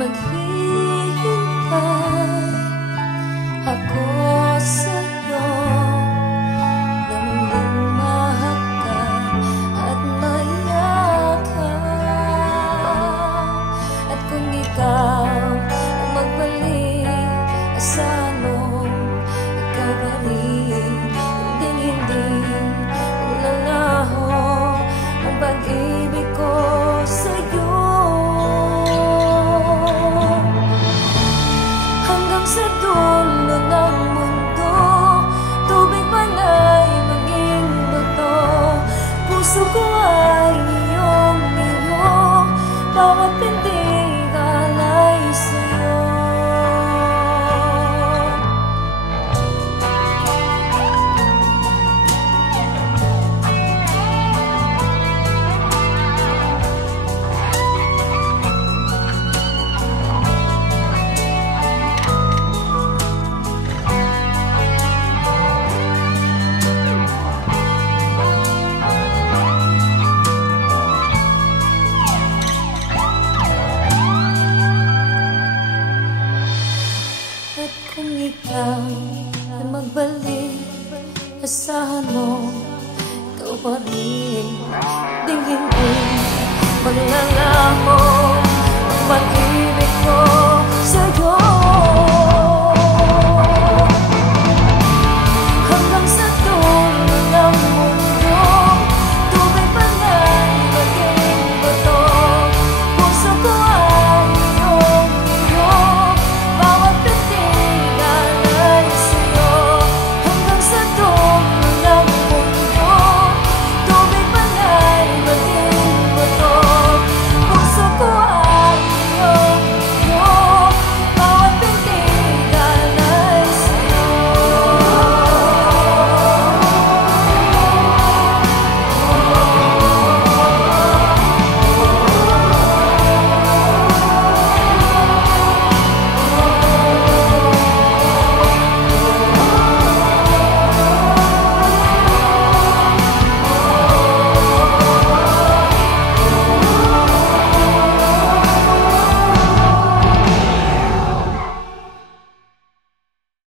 maghihintay ako sa'yo nang lumahak ka at mayakap. At kung ikaw ang magbalik, asahan mo ikaw pa rin. Hindi lalaho ang pag-ibig ko sa'yo. Hanggang sa dulo ng mundo, tubig man ay maging bato. Puso ko ay iyong-iyo, bawat pintig alay sa'yo. At kung ikaw ay magbalik, asahan mo ikaw pa rin. Ding hindi maglalaho ang